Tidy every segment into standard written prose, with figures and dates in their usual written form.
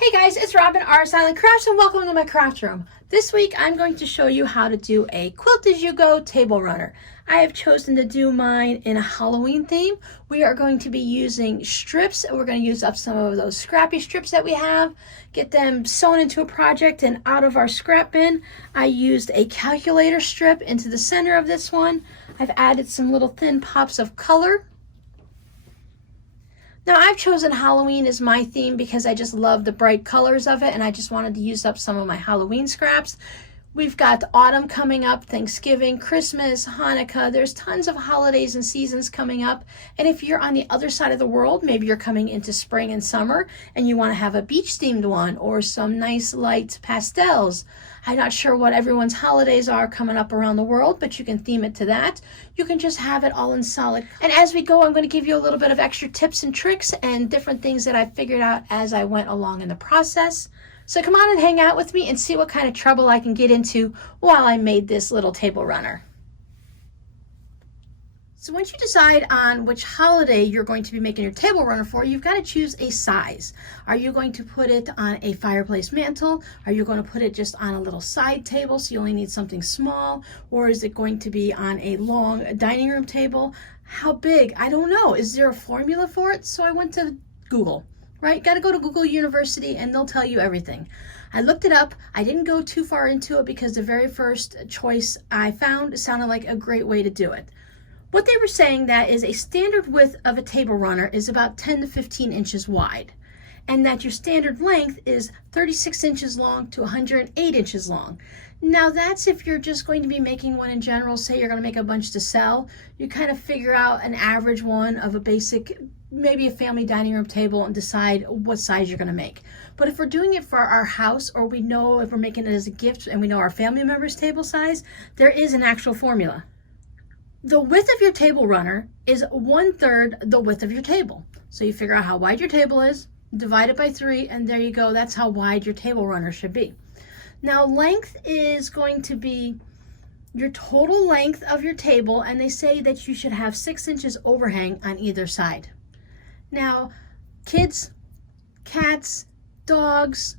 Hey guys, it's Robin, RsIslandCrafts, and welcome to my craft room. This week I'm going to show you how to do a quilt as you go table runner. I have chosen to do mine in a Halloween theme. We are going to be using strips, and we're going to use up some of those Scrappy strips that we have, get them sewn into a project, and out of our scrap bin, I used a calculator strip into the center of this one. I've added some little thin pops of color. Now I've chosen Halloween as my theme because I just love the bright colors of it, and I just wanted to use up some of my Halloween scraps. We've got autumn coming up, Thanksgiving, Christmas, Hanukkah. There's tons of holidays and seasons coming up. And if you're on the other side of the world, maybe you're coming into spring and summer and you want to have a beach themed one or some nice light pastels. I'm not sure what everyone's holidays are coming up around the world, but you can theme it to that. You can just have it all in solid. And as we go, I'm going to give you a little bit of extra tips and tricks and different things that I've figured out as I went along in the process. So come on and hang out with me and see what kind of trouble I can get into while I made this little table runner. So once you decide on which holiday you're going to be making your table runner for, you've got to choose a size. Are you going to put it on a fireplace mantle? Are you going to put it just on a little side table so you only need something small? Or is it going to be on a long dining room table? How big? I don't know. Is there a formula for it? So I went to Google. Right? Got to go to Google University and they'll tell you everything. I looked it up. I didn't go too far into it because the very first choice I found sounded like a great way to do it. What they were saying that is a standard width of a table runner is about 10 to 15 inches wide, and that your standard length is 36 inches long to 108 inches long. Now that's if you're just going to be making one in general, say you're going to make a bunch to sell, you kind of figure out an average one of a basic, maybe a family dining room table, and decide what size you're going to make. But if we're doing it for our house, or we know if we're making it as a gift and we know our family members' table size, there is an actual formula. The width of your table runner is 1/3 the width of your table. So you figure out how wide your table is, divide it by 3, and there you go. That's how wide your table runner should be. Now length is going to be your total length of your table, and they say that you should have 6 inches overhang on either side. Now, kids, cats, dogs,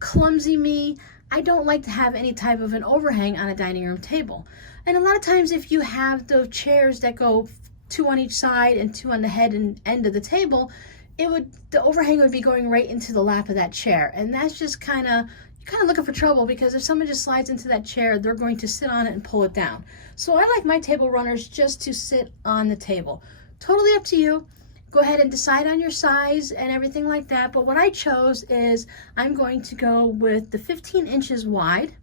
clumsy me, I don't like to have any type of an overhang on a dining room table. And a lot of times if you have those chairs that go 2 on each side and 2 on the head and end of the table, the overhang would be going right into the lap of that chair. And that's just you're kind of looking for trouble, because if someone just slides into that chair, they're going to sit on it and pull it down. So I like my table runners just to sit on the table. Totally up to you. Go ahead and decide on your size and everything like that. But what I chose is I'm going to go with the 15 inches wide,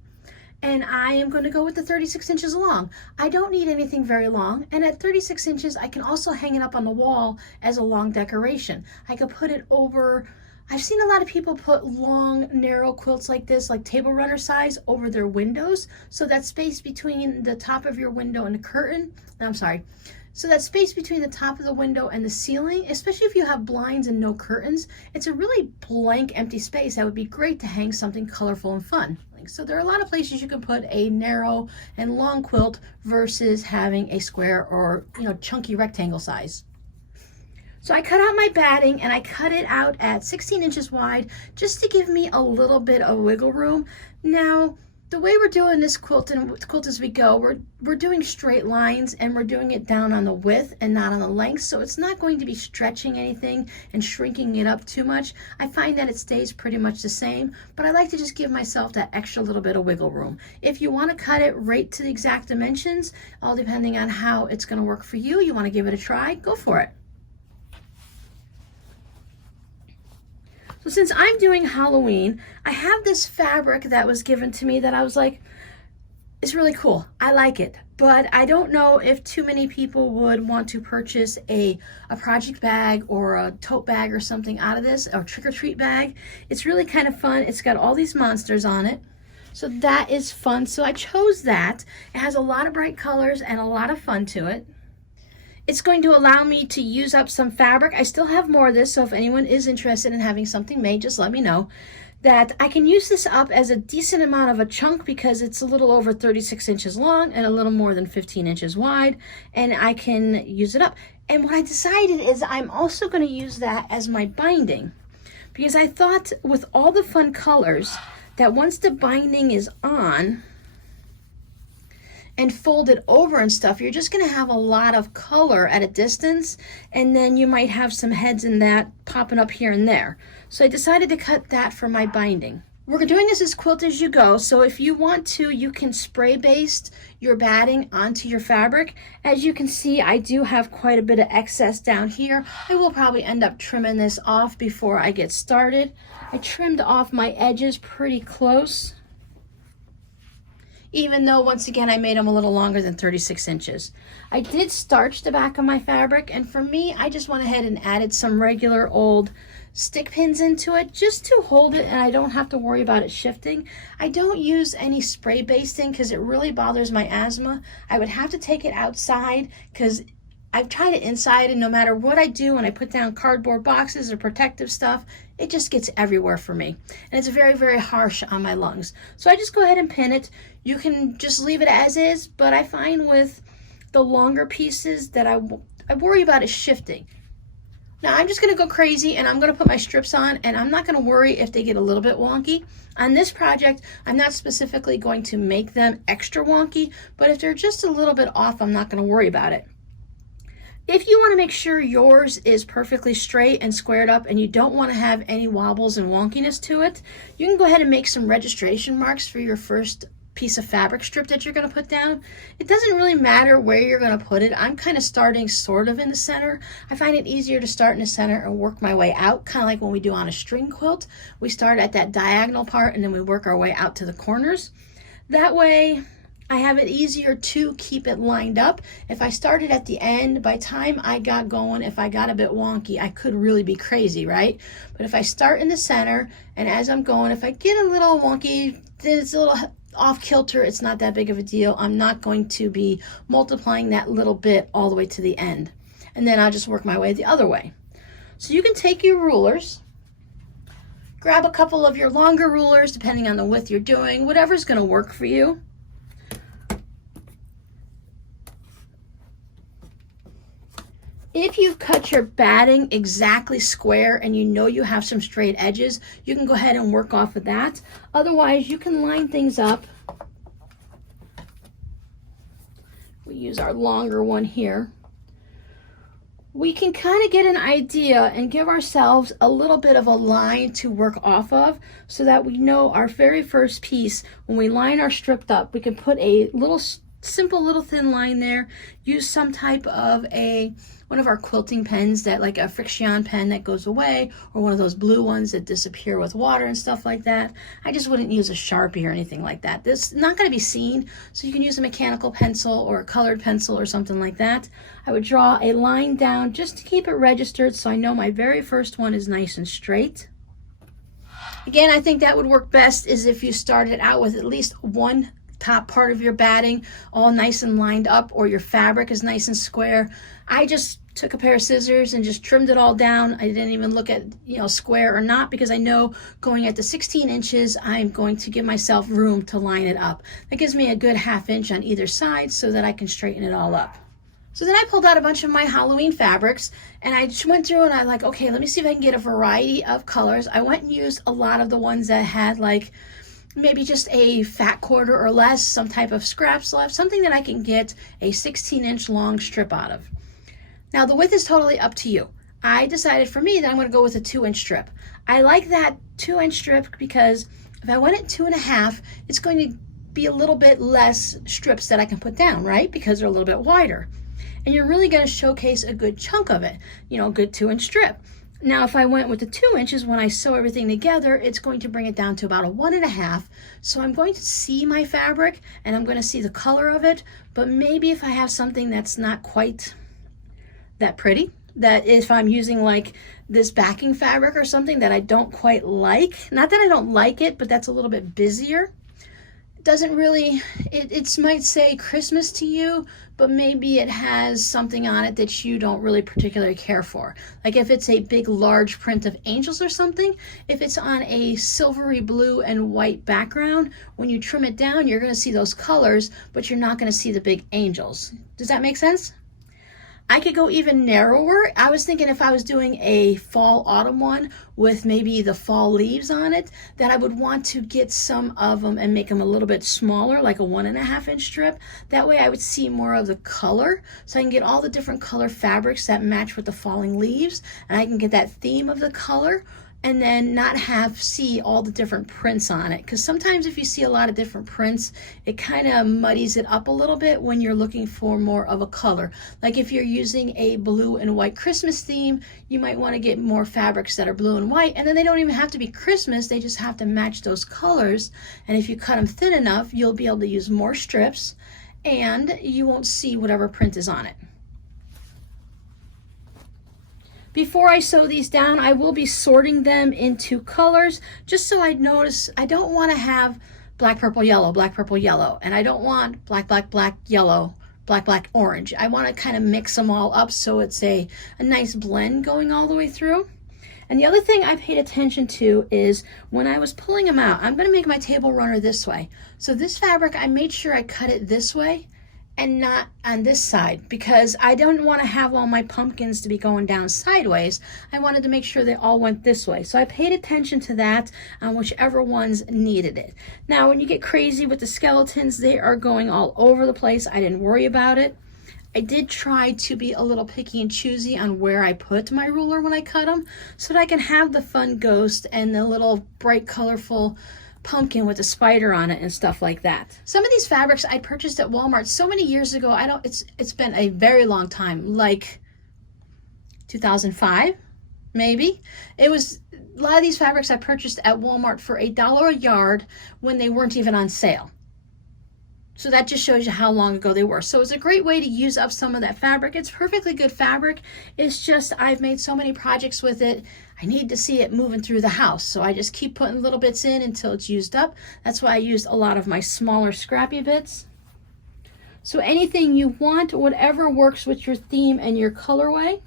and I am going to go with the 36 inches long. I don't need anything very long, and at 36 inches I can also hang it up on the wall as a long decoration. I could put it over, I've seen a lot of people put long narrow quilts like this, like table runner size, over their windows, so that space between the top of your window and the curtain, so that space between the top of the window and the ceiling, especially if you have blinds and no curtains, it's a really blank, empty space that would be great to hang something colorful and fun. So there are a lot of places you can put a narrow and long quilt versus having a square or, chunky rectangle size. So I cut out my batting and I cut it out at 16 inches wide just to give me a little bit of wiggle room. Now, the way we're doing this quilt as we go, we're doing straight lines, and we're doing it down on the width and not on the length, so it's not going to be stretching anything and shrinking it up too much. I find that it stays pretty much the same, but I like to just give myself that extra little bit of wiggle room. If you want to cut it right to the exact dimensions, all depending on how it's going to work for you, you want to give it a try, go for it. So since I'm doing Halloween, I have this fabric that was given to me that I was like, it's really cool. I like it. But I don't know if too many people would want to purchase a project bag or a tote bag or something out of this, or trick-or-treat bag. It's really kind of fun. It's got all these monsters on it. So that is fun. So I chose that. It has a lot of bright colors and a lot of fun to it. It's going to allow me to use up some fabric. I still have more of this, so if anyone is interested in having something made, just let me know. That I can use this up as a decent amount of a chunk because it's a little over 36 inches long and a little more than 15 inches wide, and I can use it up. And what I decided is I'm also going to use that as my binding, because I thought with all the fun colors that once the binding is on and folded over and stuff, you're just gonna have a lot of color at a distance, and then you might have some heads in that popping up here and there. So I decided to cut that for my binding. We're doing this as quilt as you go, so if you want to, you can spray baste your batting onto your fabric. As you can see, I do have quite a bit of excess down here. I will probably end up trimming this off before I get started. I trimmed off my edges pretty close, even though once again I made them a little longer than 36 inches. I did starch the back of my fabric, and for me, I just went ahead and added some regular old stick pins into it just to hold it, and I don't have to worry about it shifting. I don't use any spray basting because it really bothers my asthma. I would have to take it outside because I've tried it inside, and no matter what I do when I put down cardboard boxes or protective stuff, it just gets everywhere for me. And it's very, very harsh on my lungs. So I just go ahead and pin it. You can just leave it as is, but I find with the longer pieces that I worry about it shifting. Now I'm just gonna go crazy and I'm gonna put my strips on, and I'm not gonna worry if they get a little bit wonky. On this project, I'm not specifically going to make them extra wonky, but if they're just a little bit off, I'm not gonna worry about it. If you wanna make sure yours is perfectly straight and squared up and you don't wanna have any wobbles and wonkiness to it, you can go ahead and make some registration marks for your first piece of fabric strip that you're going to put down. It doesn't really matter where you're going to put it. I'm kind of starting sort of in the center. I find it easier to start in the center and work my way out, kind of like when we do on a string quilt. We start at that diagonal part and then we work our way out to the corners. That way I have it easier to keep it lined up. If I started at the end, by the time I got going, if I got a bit wonky, I could really be crazy, right? But if I start in the center and as I'm going, if I get a little wonky, then it's a little off kilter, it's not that big of a deal. I'm not going to be multiplying that little bit all the way to the end. And then I'll just work my way the other way. So you can take your rulers, grab a couple of your longer rulers, depending on the width you're doing, whatever's going to work for you. If you've cut your batting exactly square and you know you have some straight edges, you can go ahead and work off of that. Otherwise, you can line things up. We use our longer one here. We can kind of get an idea and give ourselves a little bit of a line to work off of so that we know our very first piece, when we line our strip up, we can put a little simple little thin line there, use some type of one of our quilting pens, that like a friction pen that goes away, or one of those blue ones that disappear with water and stuff like that. I just wouldn't use a Sharpie or anything like that. This is not going to be seen, so you can use a mechanical pencil or a colored pencil or something like that. I would draw a line down just to keep it registered so I know my very first one is nice and straight. Again, I think that would work best is if you started out with at least one top part of your batting all nice and lined up, or your fabric is nice and square. I just took a pair of scissors and just trimmed it all down. I didn't even look at, square or not, because I know going at the 16 inches, I'm going to give myself room to line it up. That gives me a good ½ inch on either side so that I can straighten it all up. So then I pulled out a bunch of my Halloween fabrics and I just went through and I'm like, okay, let me see if I can get a variety of colors. I went and used a lot of the ones that had like maybe just a fat quarter or less, some type of scraps left, something that I can get a 16-inch long strip out of. Now the width is totally up to you. I decided for me that I'm going to go with a 2-inch strip. I like that 2-inch strip because if I went at 2.5, it's going to be a little bit less strips that I can put down, right? Because they're a little bit wider. And you're really going to showcase a good chunk of it, a good 2-inch strip. Now, if I went with the 2 inches, when I sew everything together, it's going to bring it down to about a 1.5. So I'm going to see my fabric and I'm going to see the color of it. But maybe if I have something that's not quite that pretty, that if I'm using like this backing fabric or something that I don't quite like, not that I don't like it, but that's a little bit busier, doesn't really, it might say Christmas to you, but maybe it has something on it that you don't really particularly care for. Like if it's a big large print of angels or something, if it's on a silvery blue and white background, when you trim it down, you're going to see those colors, but you're not going to see the big angels. Does that make sense? I could go even narrower. I was thinking if I was doing a fall autumn one with maybe the fall leaves on it, that I would want to get some of them and make them a little bit smaller, like a 1.5 inch strip. That way I would see more of the color, so I can get all the different color fabrics that match with the falling leaves, and I can get that theme of the color, and then not see all the different prints on it. Because sometimes if you see a lot of different prints, it kind of muddies it up a little bit when you're looking for more of a color. Like if you're using a blue and white Christmas theme, you might want to get more fabrics that are blue and white, and then they don't even have to be Christmas, they just have to match those colors. And if you cut them thin enough, you'll be able to use more strips and you won't see whatever print is on it. Before I sew these down, I will be sorting them into colors, just so I notice I don't want to have black, purple, yellow, and I don't want black, black, black, yellow, black, black, orange. I want to kind of mix them all up so it's a nice blend going all the way through. And the other thing I paid attention to is when I was pulling them out, I'm going to make my table runner this way. So this fabric, I made sure I cut it this way and not on this side, because I don't want to have all my pumpkins to be going down sideways. I wanted to make sure they all went this way. So I paid attention to that on whichever ones needed it. Now, when you get crazy with the skeletons, they are going all over the place. I didn't worry about it. I did try to be a little picky and choosy on where I put my ruler when I cut them, so that I can have the fun ghost and the little bright, colorful pumpkin with a spider on it and stuff like that. Some of these fabrics I purchased at Walmart so many years ago. It's been a very long time, like 2005 maybe. It was a lot of these fabrics I purchased at Walmart for $1 a yard when they weren't even on sale. So that just shows you how long ago they were. So it's a great way to use up some of that fabric. It's perfectly good fabric. It's just I've made so many projects with it. I need to see it moving through the house. So I just keep putting little bits in until it's used up. That's why I used a lot of my smaller scrappy bits. So anything you want, whatever works with your theme and your colorway.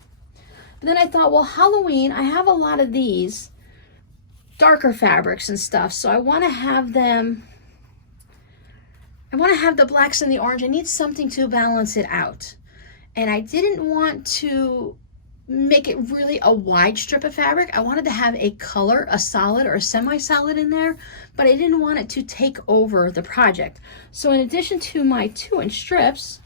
But then I thought, well, Halloween, I have a lot of these darker fabrics and stuff. So I want to have them, I want to have the blacks and the orange. I need something to balance it out. And I didn't want to make it really a wide strip of fabric. I wanted to have a color, a solid or a semi-solid in there, but I didn't want it to take over the project. So in addition to my 2-inch strips,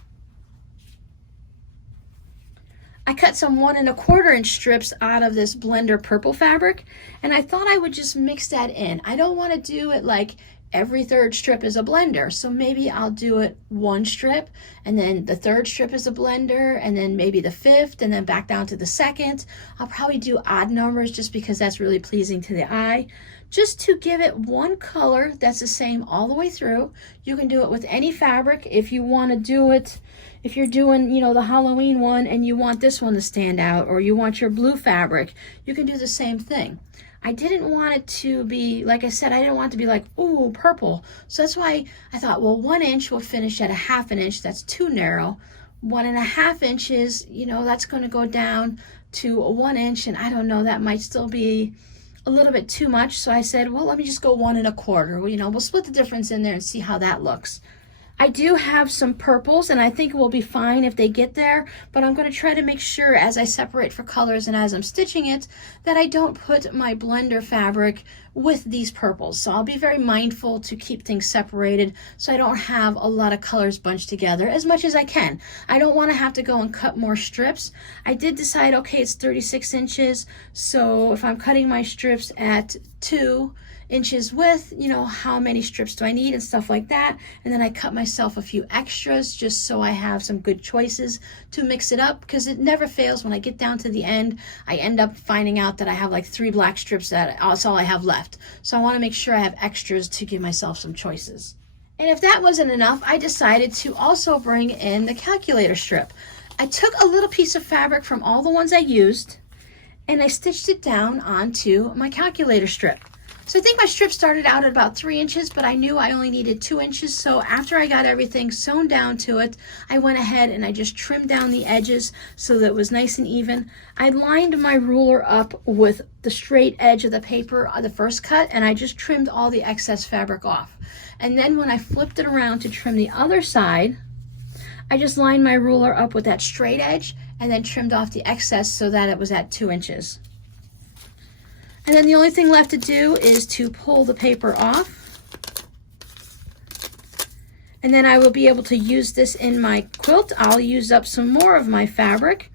I cut some 1 1/4 inch strips out of this blender purple fabric, and I thought I would just mix that in. I don't want to do it like every 3rd strip is a blender, so maybe I'll do it 1 strip, and then the 3rd strip is a blender, and then maybe the 5th, and then back down to the 2nd. I'll probably do odd numbers just because that's really pleasing to the eye, just to give it one color that's the same all the way through. You can do it with any fabric. If you want to do it, if you're doing, you know, the Halloween one and you want this one to stand out, or you want your blue fabric, you can do the same thing. I didn't want it to be, like I said, I didn't want it to be like, ooh, purple. So that's why I thought, well, 1 inch will finish at 1/2 inch. That's too narrow. 1 1/2 inches, you know, that's going to go down to 1 inch. And I don't know, that might still be a little bit too much. So I said, well, let me just go 1 1/4. Well, you know, we'll split the difference in there and see how that looks. I do have some purples, and I think it will be fine if they get there, but I'm going to try to make sure as I separate for colors and as I'm stitching it that I don't put my blender fabric with these purples. So I'll be very mindful to keep things separated so I don't have a lot of colors bunched together as much as I can. I don't want to have to go and cut more strips. I did decide, okay, it's 36 inches, so if I'm cutting my strips at 2 inches width, you know, how many strips do I need and stuff like that. And then I cut myself a few extras just so I have some good choices to mix it up, because it never fails. When I get down to the end, I end up finding out that I have like 3 black strips. That's all I have left. So I want to make sure I have extras to give myself some choices. And if that wasn't enough, I decided to also bring in the calculator strip. I took a little piece of fabric from all the ones I used and I stitched it down onto my calculator strip. So I think my strip started out at about 3 inches, but I knew I only needed 2 inches. So after I got everything sewn down to it, I went ahead and I just trimmed down the edges so that it was nice and even. I lined my ruler up with the straight edge of the paper on the first cut, and I just trimmed all the excess fabric off. And then when I flipped it around to trim the other side, I just lined my ruler up with that straight edge, and then trimmed off the excess so that it was at 2 inches. And then the only thing left to do is to pull the paper off. And then I will be able to use this in my quilt. I'll use up some more of my fabric.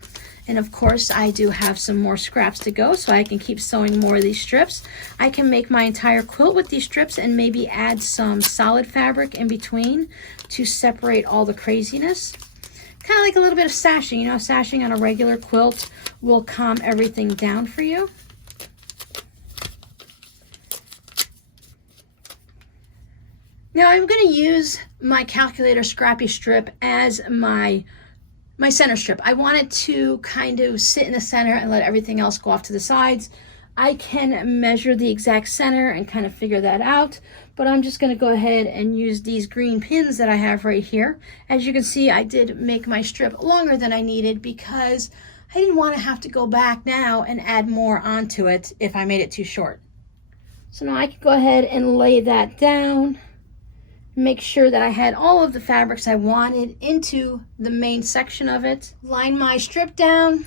And of course, I do have some more scraps to go, so I can keep sewing more of these strips. I can make my entire quilt with these strips and maybe add some solid fabric in between to separate all the craziness. Kind of like a little bit of sashing. You know, sashing on a regular quilt will calm everything down for you. Now I'm going to use my calculator Scrappy strip as my center strip. I want it to kind of sit in the center and let everything else go off to the sides. I can measure the exact center and kind of figure that out, but I'm just going to go ahead and use these green pins that I have right here. As you can see, I did make my strip longer than I needed because I didn't want to have to go back now and add more onto it if I made it too short. So now I can go ahead and lay that down. Make sure that I had all of the fabrics I wanted into the main section of it. Line my strip down,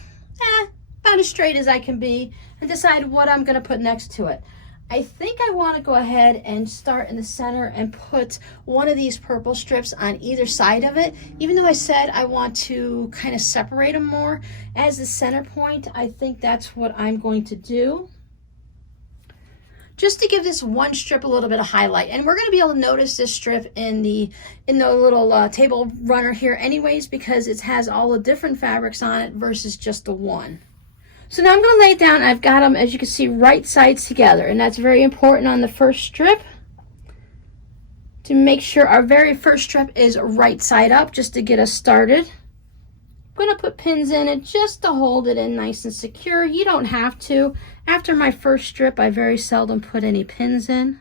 about as straight as I can be, and decide what I'm going to put next to it. I think I want to go ahead and start in the center and put one of these purple strips on either side of it. Even though I said I want to kind of separate them more as the center point, I think that's what I'm going to do, just to give this one strip a little bit of highlight. And we're going to be able to notice this strip in the little table runner here anyways, because it has all the different fabrics on it versus just the one. So now I'm going to lay it down. I've got them, as you can see, right sides together, and that's very important on the first strip to make sure our very first strip is right side up, just to get us started. I'm going to put pins in it just to hold it in nice and secure. You don't have to. After my first strip, I very seldom put any pins in.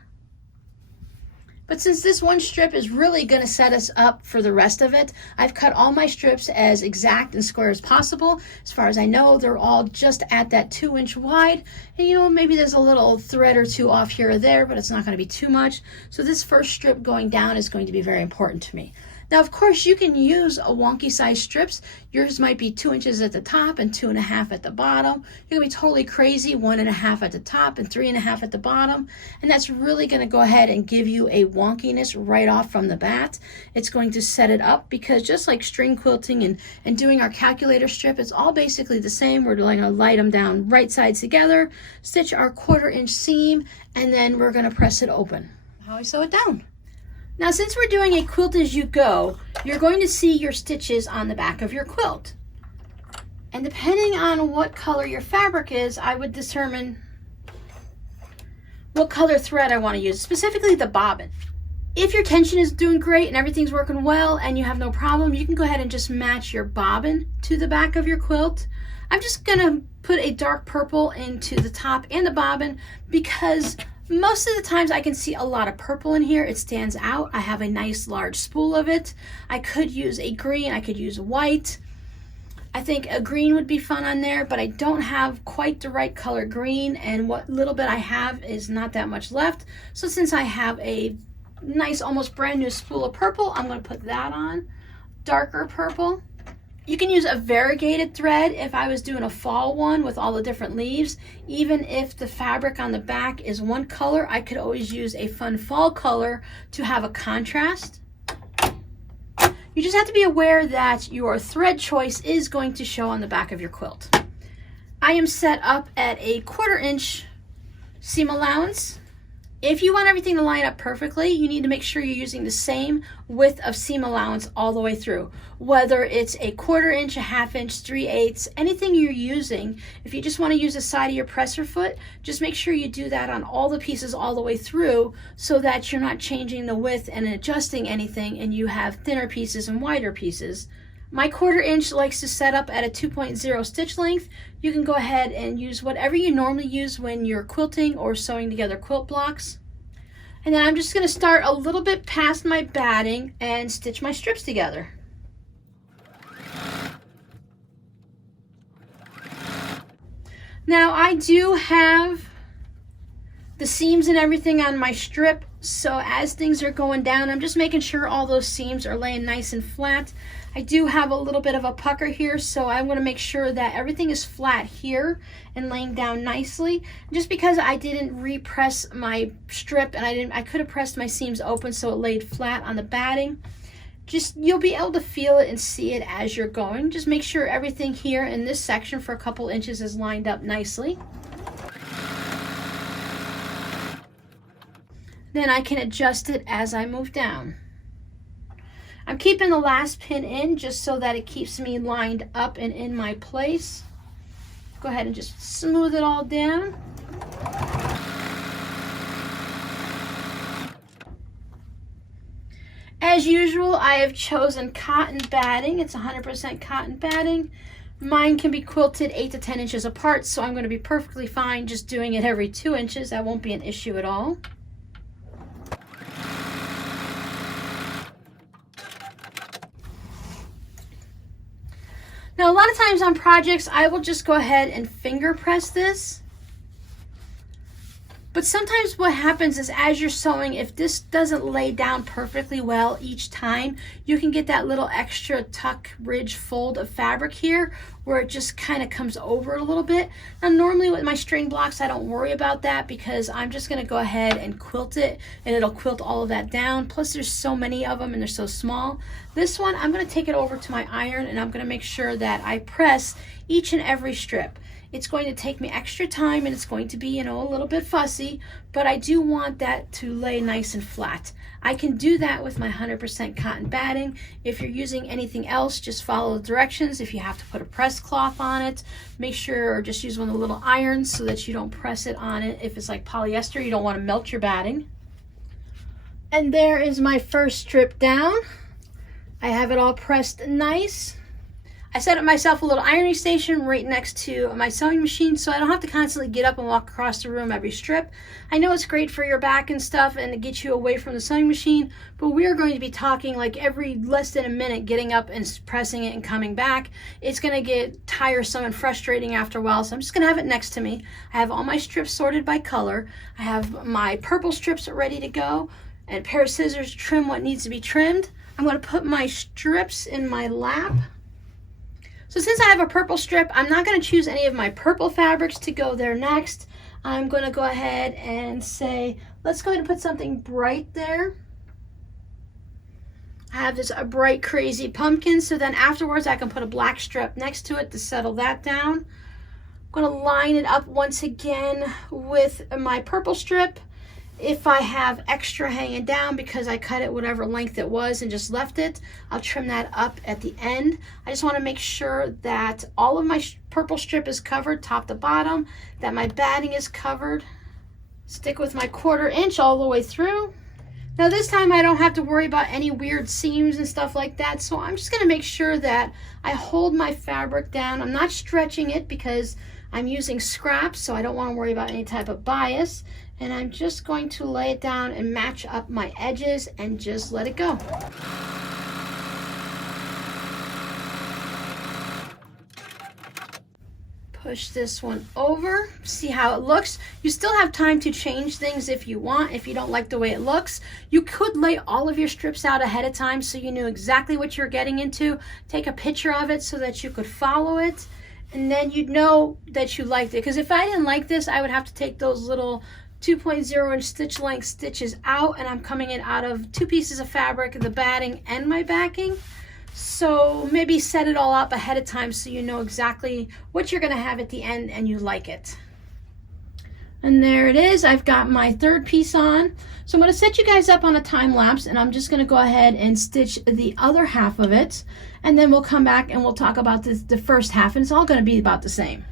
But since this one strip is really going to set us up for the rest of it, I've cut all my strips as exact and square as possible. As far as I know, they're all just at that 2 inch wide. And you know, maybe there's a little thread or two off here or there, but it's not going to be too much. So this first strip going down is going to be very important to me. Now, of course, you can use a wonky size strips. Yours might be 2 inches at the top and 2.5 at the bottom. You're gonna be totally crazy, 1.5 at the top and 3.5 at the bottom. And that's really gonna go ahead and give you a wonkiness right off from the bat. It's going to set it up because just like string quilting and doing our calculator strip, it's all basically the same. We're gonna light them down right sides together, stitch our 1/4 inch seam, and then we're gonna press it open. How I sew it down. Now, since we're doing a quilt as you go, you're going to see your stitches on the back of your quilt. And depending on what color your fabric is, I would determine what color thread I want to use, specifically the bobbin. If your tension is doing great and everything's working well and you have no problem, you can go ahead and just match your bobbin to the back of your quilt. I'm just going to put a dark purple into the top and the bobbin because most of the times I can see a lot of purple in here. It stands out. I have a nice large spool of it. I could use a green. I could use white. I think a green would be fun on there, but I don't have quite the right color green, and what little bit I have is not that much left. So since I have a nice, almost brand new spool of purple, I'm going to put that on. Darker purple. You can use a variegated thread if I was doing a fall one with all the different leaves. Even if the fabric on the back is one color, I could always use a fun fall color to have a contrast. You just have to be aware that your thread choice is going to show on the back of your quilt. I am set up at a 1/4 inch seam allowance. If you want everything to line up perfectly, you need to make sure you're using the same width of seam allowance all the way through. Whether it's a 1/4 inch, a 1/2 inch, 3/8, anything you're using, if you just want to use the side of your presser foot, just make sure you do that on all the pieces all the way through so that you're not changing the width and adjusting anything and you have thinner pieces and wider pieces. My 1/4 inch likes to set up at a 2.0 stitch length. You can go ahead and use whatever you normally use when you're quilting or sewing together quilt blocks. And then I'm just going to start a little bit past my batting and stitch my strips together. Now I do have the seams and everything on my strip. So as things are going down, I'm just making sure all those seams are laying nice and flat. I do have a little bit of a pucker here, so I'm going to make sure that everything is flat here and laying down nicely. Just because I didn't repress my strip, and I could have pressed my seams open so it laid flat on the batting. Just, you'll be able to feel it and see it as you're going. Just make sure everything here in this section for a couple inches is lined up nicely. Then I can adjust it as I move down. I'm keeping the last pin in just so that it keeps me lined up and in my place. Go ahead and just smooth it all down. As usual, I have chosen cotton batting. It's 100% cotton batting. Mine can be quilted 8 to 10 inches apart, so I'm going to be perfectly fine just doing it every 2 inches. That won't be an issue at all. Now, a lot of times on projects, I will just go ahead and finger press this. But sometimes what happens is as you're sewing, if this doesn't lay down perfectly well each time, you can get that little extra tuck ridge fold of fabric here where it just kind of comes over a little bit. Now, normally with my string blocks, I don't worry about that because I'm just going to go ahead and quilt it and it'll quilt all of that down. Plus, there's so many of them and they're so small. This one, I'm going to take it over to my iron and I'm going to make sure that I press each and every strip. It's going to take me extra time and it's going to be, you know, a little bit fussy, but I do want that to lay nice and flat. I can do that with my 100% cotton batting. If you're using anything else, just follow the directions. If you have to put a press cloth on it, make sure, or just use one of the little irons so that you don't press it on it. If it's like polyester, you don't want to melt your batting. And there is my first strip down. I have it all pressed nice. I set up myself a little ironing station right next to my sewing machine so I don't have to constantly get up and walk across the room every strip. I know it's great for your back and stuff and to get you away from the sewing machine, but we are going to be talking like every less than a minute, getting up and pressing it and coming back. It's going to get tiresome and frustrating after a while, so I'm just going to have it next to me. I have all my strips sorted by color. I have my purple strips ready to go and a pair of scissors to trim what needs to be trimmed. I'm going to put my strips in my lap. So since I have a purple strip, I'm not going to choose any of my purple fabrics to go there next. I'm going to go ahead and say, let's go ahead and put something bright there. I have this a bright crazy pumpkin, so then afterwards I can put a black strip next to it to settle that down. I'm going to line it up once again with my purple strip. If I have extra hanging down because I cut it whatever length it was and just left it, I'll trim that up at the end. I just want to make sure that all of my purple strip is covered top to bottom, that my batting is covered. Stick with my 1/4 inch all the way through. Now this time I don't have to worry about any weird seams and stuff like that, so I'm just going to make sure that I hold my fabric down. I'm not stretching it because I'm using scraps, so I don't want to worry about any type of bias. And I'm just going to lay it down and match up my edges and just let it go. Push this one over, see how it looks. You still have time to change things if you want. If you don't like the way it looks, you could lay all of your strips out ahead of time so you knew exactly what you're getting into. Take a picture of it so that you could follow it. And then you'd know that you liked it. Because if I didn't like this, I would have to take those little 2.0 inch stitch length stitches out, and I'm coming in out of 2 pieces of fabric, the batting and my backing. So maybe set it all up ahead of time so you know exactly what you're going to have at the end and you like it. And there it is. I've got my 3rd piece on. So I'm going to set you guys up on a time lapse, and I'm just going to go ahead and stitch the other half of it, and then we'll come back and we'll talk about the first half, and it's all going to be about the same.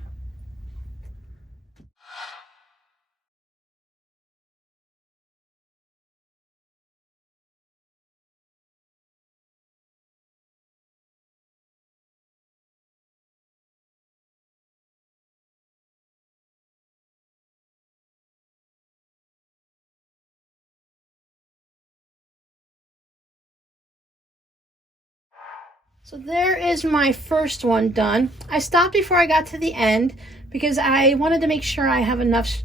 So there is my first one done. I stopped before I got to the end because I wanted to make sure I have enough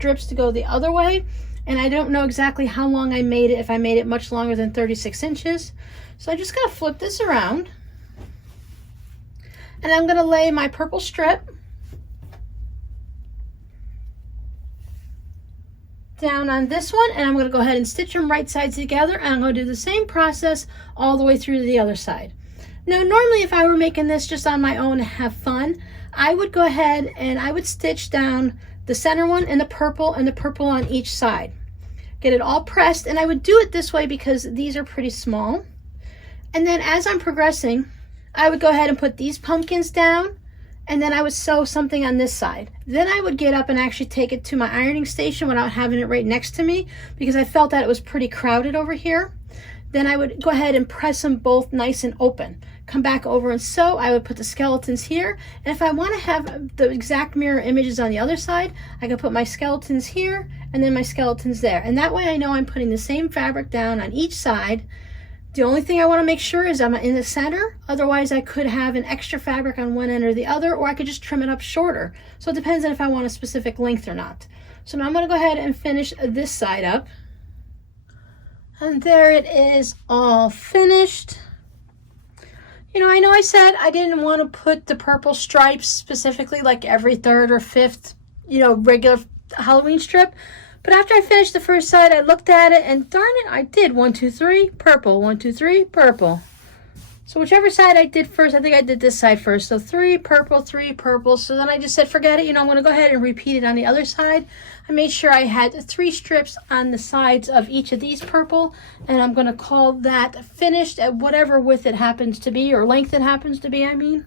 strips to go the other way. And I don't know exactly how long I made it, if I made it much longer than 36 inches. So I just gotta flip this around. And I'm gonna lay my purple strip down on this one, and I'm going to go ahead and stitch them right sides together, and I'm going to do the same process all the way through to the other side. Now normally if I were making this just on my own to have fun, I would go ahead and I would stitch down the center one and the purple on each side. Get it all pressed, and I would do it this way because these are pretty small. And then as I'm progressing, I would go ahead and put these pumpkins down, and then I would sew something on this side. Then I would get up and actually take it to my ironing station without having it right next to me because I felt that it was pretty crowded over here. Then I would go ahead and press them both nice and open. Come back over and sew. I would put the skeletons here. And if I want to have the exact mirror images on the other side, I could put my skeletons here and then my skeletons there. And that way I know I'm putting the same fabric down on each side. The only thing I want to make sure is I'm in the center. Otherwise, I could have an extra fabric on one end or the other, or I could just trim it up shorter. So it depends on if I want a specific length or not. So now I'm going to go ahead and finish this side up. And there it is, all finished. You know I said I didn't want to put the purple stripes specifically like every third or fifth, regular Halloween strip. But after I finished the first side, I looked at it, and darn it, I did 1, 2, 3, purple, 1, 2, 3, purple. So whichever side I did first, I think I did this side first. So 3 purple, 3 purple. So then I just said, forget it, I'm going to go ahead and repeat it on the other side. I made sure I had 3 strips on the sides of each of these purple, and I'm going to call that finished at whatever width it happens to be, or length it happens to be, I mean.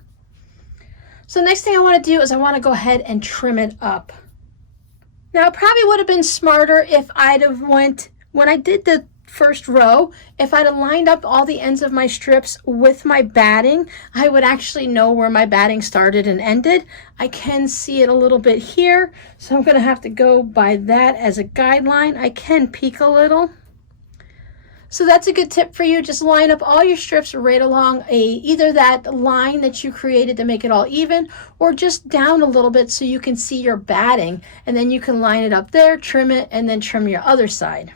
So next thing I want to do is I want to go ahead and trim it up. Now, it probably would have been smarter if I'd have went, when I did the first row, if I'd have lined up all the ends of my strips with my batting, I would actually know where my batting started and ended. I can see it a little bit here, so I'm going to have to go by that as a guideline. I can peek a little. So that's a good tip for you. Just line up all your strips right along either that line that you created to make it all even, or just down a little bit so you can see your batting, and then you can line it up there, trim it, and then trim your other side.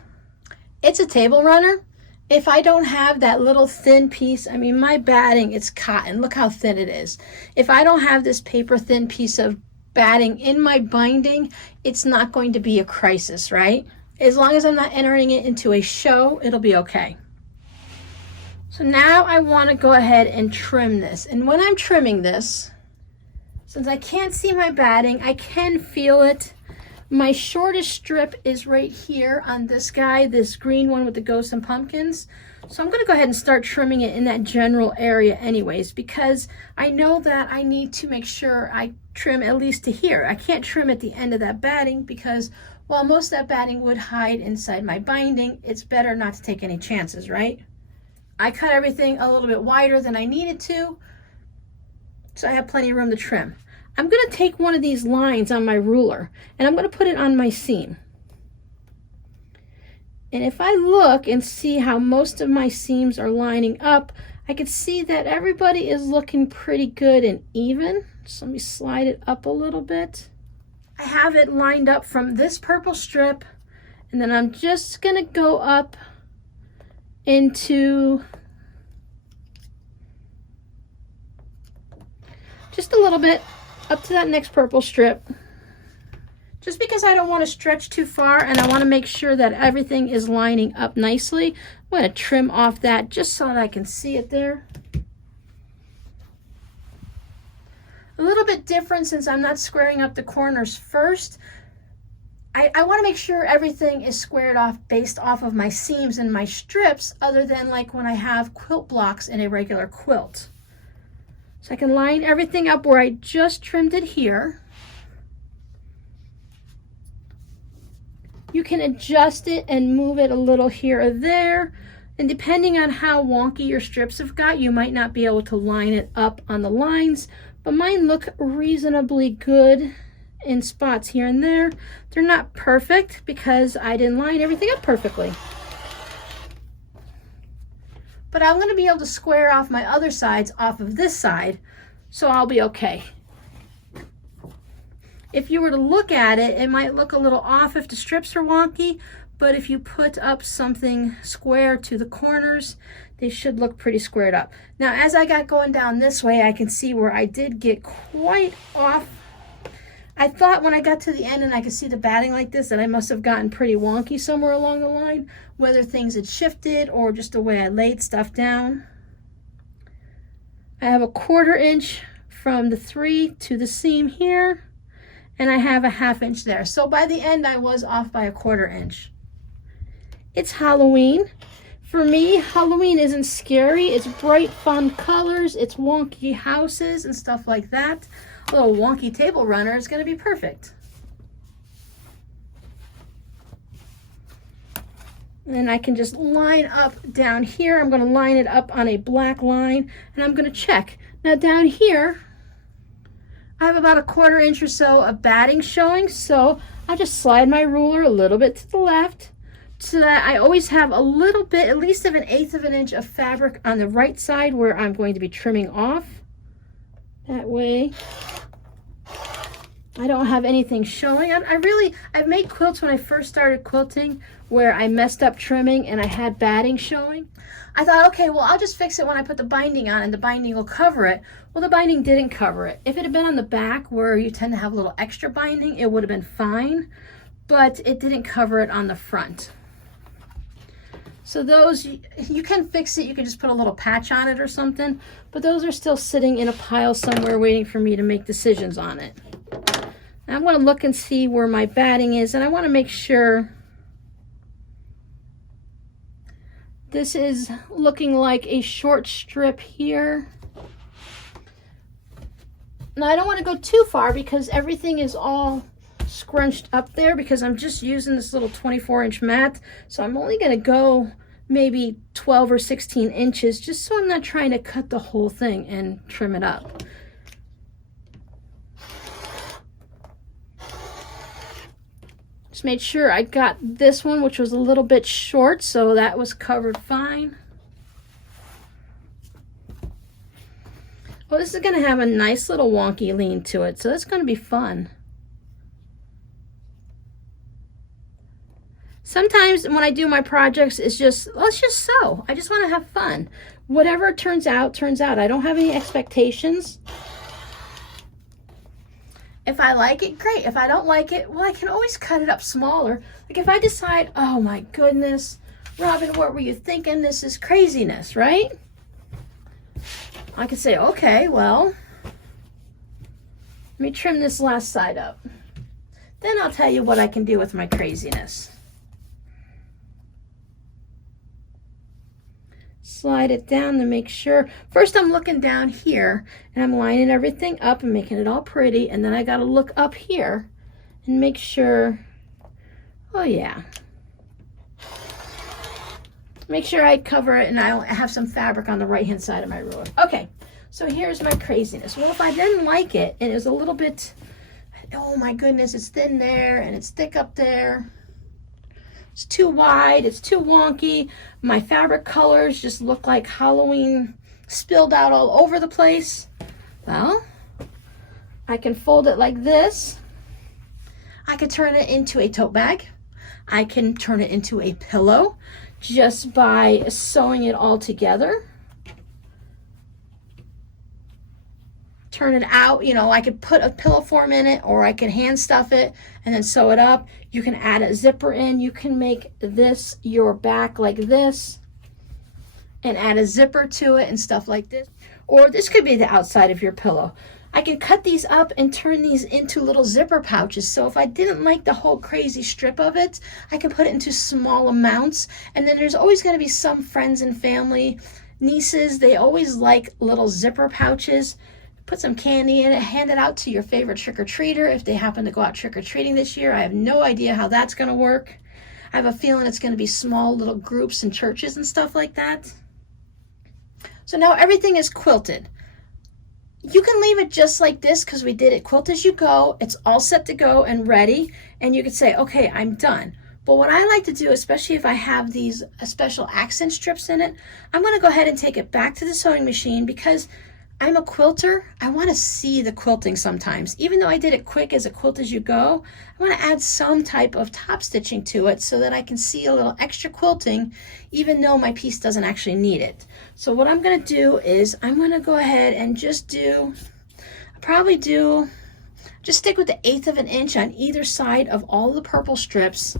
It's a table runner. If I don't have that little thin piece, I mean, my batting, it's cotton. Look how thin it is. If I don't have this paper thin piece of batting in my binding, it's not going to be a crisis, right? As long as I'm not entering it into a show, it'll be okay. So now I want to go ahead and trim this. And when I'm trimming this, since I can't see my batting, I can feel it. My shortest strip is right here on this guy, this green one with the ghosts and pumpkins. So I'm going to go ahead and start trimming it in that general area anyways, because I know that I need to make sure I trim at least to here. I can't trim at the end of that batting because while most of that batting would hide inside my binding, it's better not to take any chances, right? I cut everything a little bit wider than I needed to, so I have plenty of room to trim. I'm going to take one of these lines on my ruler, and I'm going to put it on my seam. And if I look and see how most of my seams are lining up, I can see that everybody is looking pretty good and even. So let me slide it up a little bit. I have it lined up from this purple strip, and then I'm just going to go up into just a little bit up to that next purple strip. Just because I don't want to stretch too far and I want to make sure that everything is lining up nicely, I'm going to trim off that just so that I can see it there. A little bit different since I'm not squaring up the corners first. I want to make sure everything is squared off based off of my seams and my strips, other than like when I have quilt blocks in a regular quilt. So I can line everything up where I just trimmed it here. You can adjust it and move it a little here or there. And depending on how wonky your strips have got, you might not be able to line it up on the lines. But mine look reasonably good in spots here and there. They're not perfect because I didn't line everything up perfectly. But I'm going to be able to square off my other sides off of this side, so I'll be okay. If you were to look at it, it might look a little off if the strips are wonky, but if you put up something square to the corners, they should look pretty squared up. Now, as I got going down this way, I can see where I did get quite off. I thought when I got to the end and I could see the batting like this that I must have gotten pretty wonky somewhere along the line, whether things had shifted or just the way I laid stuff down. I have a 1/4 inch from the 3 to the seam here, and I have a 1/2 inch there. So by the end, I was off by a 1/4 inch. It's Halloween. For me, Halloween isn't scary. It's bright, fun colors. It's wonky houses and stuff like that. A little wonky table runner is going to be perfect. And then I can just line up down here. I'm going to line it up on a black line, and I'm going to check. Now down here, I have about a 1/4 inch or so of batting showing, so I just slide my ruler a little bit to the left so that I always have a little bit, at least of 1/8 of an inch of fabric on the right side where I'm going to be trimming off. That way I don't have anything showing. I've made quilts when I first started quilting where I messed up trimming and I had batting showing. I thought, okay, well, I'll just fix it when I put the binding on and the binding will cover it. Well, the binding didn't cover it. If it had been on the back where you tend to have a little extra binding, it would have been fine, but it didn't cover it on the front. So those, you can fix it. You can just put a little patch on it or something, but those are still sitting in a pile somewhere waiting for me to make decisions on it. Now I'm going to look and see where my batting is, and I want to make sure this is looking like a short strip here. Now I don't want to go too far because everything is all scrunched up there because I'm just using this little 24-inch mat. So I'm only going to go maybe 12 or 16 inches just so I'm not trying to cut the whole thing and trim it up. Just made sure I got this one, which was a little bit short, so that was covered fine. Well, this is going to have a nice little wonky lean to it, so that's going to be fun. Sometimes when I do my projects, it's just, let's just sew. I just want to have fun. Whatever turns out, turns out. I don't have any expectations. If I like it, great. If I don't like it, well, I can always cut it up smaller. Like if I decide, oh my goodness, Robin, what were you thinking? This is craziness, right? I could say, okay, well, let me trim this last side up. Then I'll tell you what I can do with my craziness. Slide it down to make sure. First I'm looking down here and I'm lining everything up and making it all pretty, and then I got to look up here and make sure, oh yeah, make sure I cover it and I have some fabric on the right hand side of my ruler. Okay, so here's my craziness. Well, if I didn't like it and it was a little bit, oh my goodness, it's thin there and it's thick up there, it's too wide, it's too wonky, my fabric colors just look like Halloween spilled out all over the place, well, I can fold it like this. I could turn it into a tote bag. I can turn it into a pillow just by sewing it all together. Turn it out, you know, I could put a pillow form in it, or I can hand stuff it and then sew it up. You can add a zipper in. You can make this your back like this and add a zipper to it and stuff like this. Or this could be the outside of your pillow. I can cut these up and turn these into little zipper pouches. So if I didn't like the whole crazy strip of it, I can put it into small amounts. And then there's always going to be some friends and family, nieces, they always like little zipper pouches. Put some candy in it, hand it out to your favorite trick-or-treater if they happen to go out trick-or-treating this year. I have no idea how that's going to work. I have a feeling it's going to be small little groups and churches and stuff like that. So now everything is quilted. You can leave it just like this because we did it quilt as you go. It's all set to go and ready, and you could say, okay, I'm done. But what I like to do, especially if I have these special accent strips in it, I'm going to go ahead and take it back to the sewing machine because I'm a quilter. I want to see the quilting sometimes. Even though I did it quick as a quilt as you go, I want to add some type of top stitching to it so that I can see a little extra quilting even though my piece doesn't actually need it. So what I'm going to do is I'm going to go ahead and just just stick with the 1/8 of an inch on either side of all the purple strips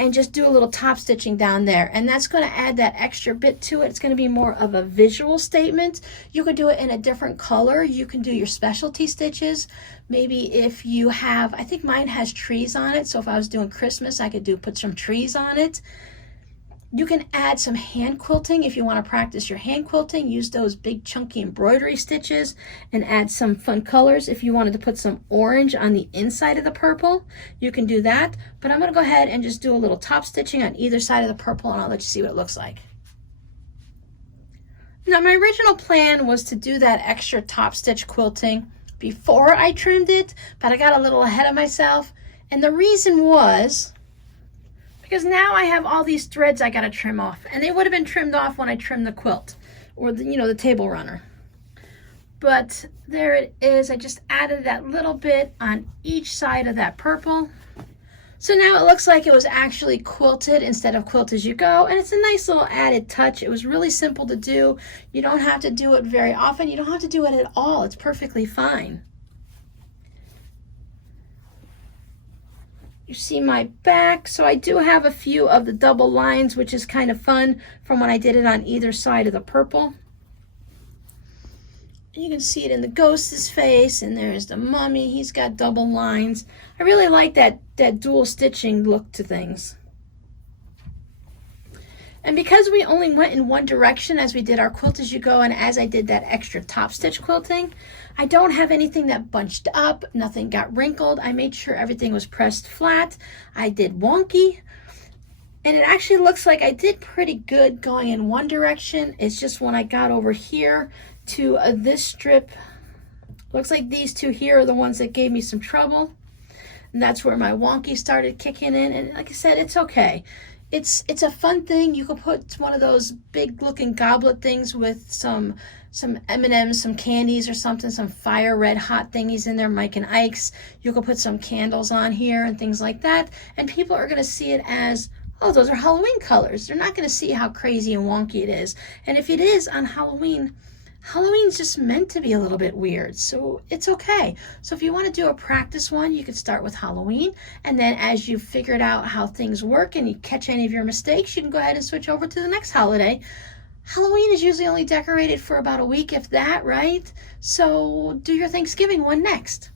and just do a little top stitching down there. And that's going to add that extra bit to it. It's going to be more of a visual statement. You can do it in a different color. You can do your specialty stitches. Maybe if you have, I think mine has trees on it. So if I was doing Christmas, I could put some trees on it. You can add some hand quilting if you want to practice your hand quilting. Use those big chunky embroidery stitches and add some fun colors. If you wanted to put some orange on the inside of the purple, you can do that. But I'm going to go ahead and just do a little top stitching on either side of the purple, and I'll let you see what it looks like. Now, my original plan was to do that extra top stitch quilting before I trimmed it, but I got a little ahead of myself. And the reason was because now I have all these threads I got to trim off, and they would have been trimmed off when I trimmed the quilt or the table runner. But there it is. I just added that little bit on each side of that purple. So now it looks like it was actually quilted instead of quilt as you go, and it's a nice little added touch. It was really simple to do. You don't have to do it very often. You don't have to do it at all. It's perfectly fine. You see my back, so I do have a few of the double lines, which is kind of fun from when I did it on either side of the purple. You can see it in the ghost's face, and there's the mummy. He's got double lines. I really like that dual stitching look to things. And because we only went in one direction as we did our quilt as you go, and as I did that extra top stitch quilting, I don't have anything that bunched up, nothing got wrinkled. I made sure everything was pressed flat. I did wonky, and it actually looks like I did pretty good going in one direction. It's just when I got over here to this strip, looks like these two here are the ones that gave me some trouble. And that's where my wonky started kicking in. And like I said, it's okay. It's a fun thing. You could put one of those big looking goblet things with some M&Ms, some candies or something, some fire red hot thingies in there, Mike and Ike's. You could put some candles on here and things like that. And people are going to see it as, oh, those are Halloween colors. They're not going to see how crazy and wonky it is. And if it is on Halloween, Halloween's just meant to be a little bit weird, so it's okay. So if you want to do a practice one, you could start with Halloween, and then as you've figured out how things work and you catch any of your mistakes, you can go ahead and switch over to the next holiday. Halloween is usually only decorated for about a week, if that, right? So do your Thanksgiving one next.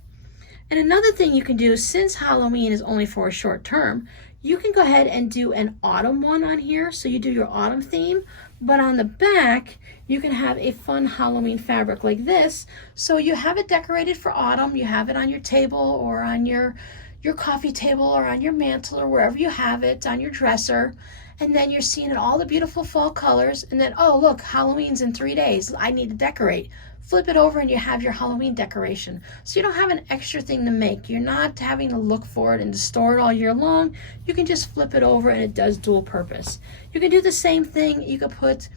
And another thing you can do, since Halloween is only for a short term, you can go ahead and do an autumn one on here. So you do your autumn theme, but on the back, you can have a fun Halloween fabric like this. So you have it decorated for autumn. You have it on your table or on your coffee table or on your mantle or wherever you have it, on your dresser. And then you're seeing all the beautiful fall colors. And then, oh, look, Halloween's in 3 days. I need to decorate. Flip it over and you have your Halloween decoration. So you don't have an extra thing to make. You're not having to look for it and to store it all year long. You can just flip it over and it does dual purpose. You can do the same thing. You could put,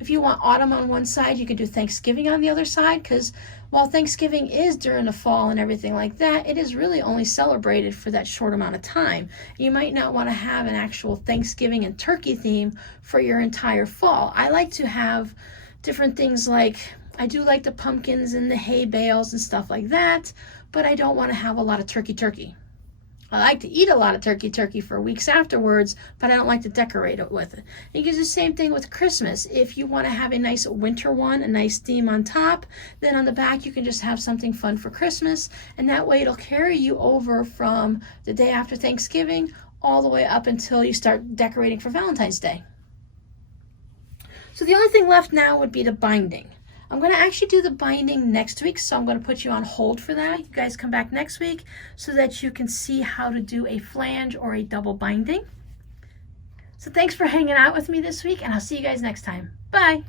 if you want autumn on one side, you could do Thanksgiving on the other side, because while Thanksgiving is during the fall and everything like that, it is really only celebrated for that short amount of time. You might not want to have an actual Thanksgiving and turkey theme for your entire fall. I like to have different things, like I do like the pumpkins and the hay bales and stuff like that, but I don't want to have a lot of turkey. I like to eat a lot of turkey for weeks afterwards, but I don't like to decorate it with it. You can do the same thing with Christmas. If you want to have a nice winter one, a nice theme on top, then on the back you can just have something fun for Christmas, and that way it'll carry you over from the day after Thanksgiving all the way up until you start decorating for Valentine's Day. So the only thing left now would be the binding. I'm going to actually do the binding next week, so I'm going to put you on hold for that. You guys come back next week so that you can see how to do a flange or a double binding. So thanks for hanging out with me this week, and I'll see you guys next time. Bye.